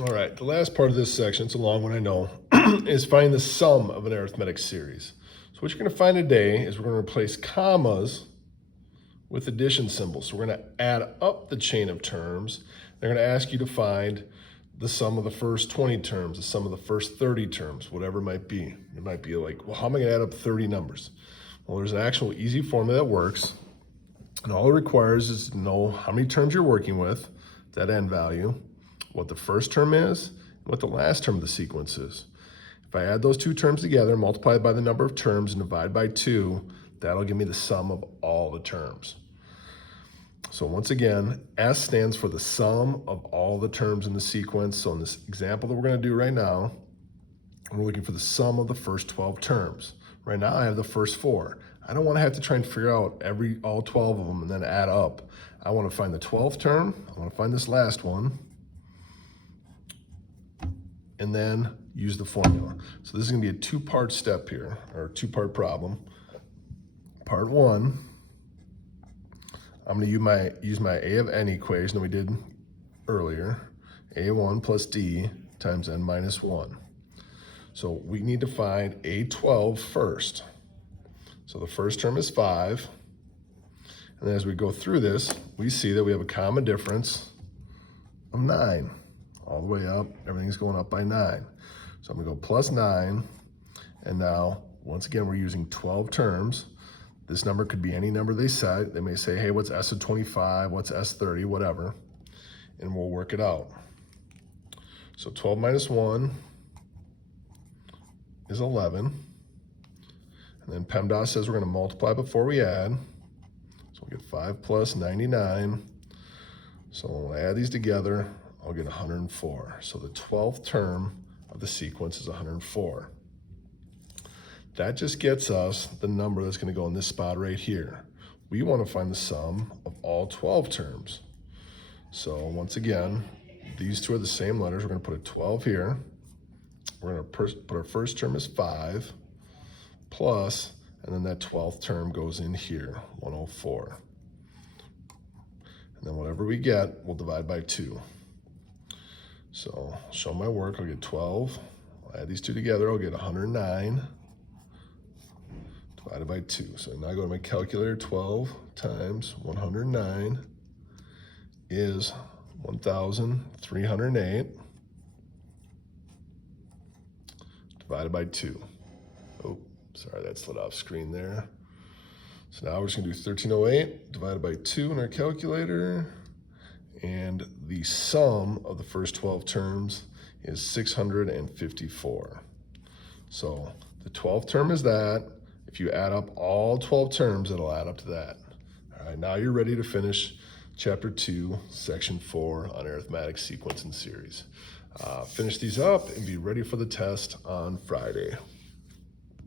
All right, the last part of this section, it's a long one, I know, is find the sum of an arithmetic series. So what you're going to find today is we're going to replace commas with addition symbols. So we're going to add up the chain of terms. They're going to ask you to find the sum of the first 20 terms, the sum of the first 30 terms, whatever it might be. It might be like, well, how am I going to add up 30 numbers? Well, there's an actual easy formula that works. And all it requires is to know how many terms you're working with, that end value, what the first term is, and what the last term of the sequence is. If I add those two terms together, multiply it by the number of terms, and divide by 2, that'll give me the sum of all the terms. So once again, S stands for the sum of all the terms in the sequence. So in this example that we're going to do right now, we're looking for the sum of the first 12 terms. Right now I have the first 4. I don't want to have to try and figure out all 12 of them and then add up. I want to find the 12th term. I want to find this last one, and then use the formula. So this is going to be a two-part step here, or a two-part problem. Part 1, I'm going to use my A of n equation that we did earlier, A1 plus D times n minus 1. So we need to find A12 first. So the first term is 5. And then as we go through this, we see that we have a common difference of 9. All the way up, everything's going up by 9. So I'm going to go plus 9. And now, once again, we're using 12 terms. This number could be any number they said. They may say, hey, what's S of 25? What's S 30? Whatever. And we'll work it out. So 12 minus 1 is 11. And then PEMDAS says we're going to multiply before we add. So we'll get 5 plus 99. So when I add these together, I'll get 104. So the 12th term of the sequence is 104. That just gets us the number that's going to go in this spot right here. We want to find the sum of all 12 terms. So once again, these two are the same letters. We're going to put a 12 here. We're going to put our first term as 5 plus, and then that 12th term goes in here, 104. And then whatever we get, we'll divide by 2. So I'll show my work. I'll get 12. I'll add these two together. I'll get 109 divided by 2. So now I go to my calculator. 12 times 109 is 1,308 divided by 2. Oh, sorry, that slid off screen there. So now we're just going to do 1308 divided by 2 in our calculator. And the sum of the first 12 terms is 654. So the 12th term is that. If you add up all 12 terms, it'll add up to that. All right, now you're ready to finish Chapter 2, Section 4 on arithmetic sequence and series. Finish these up and be ready for the test on Friday.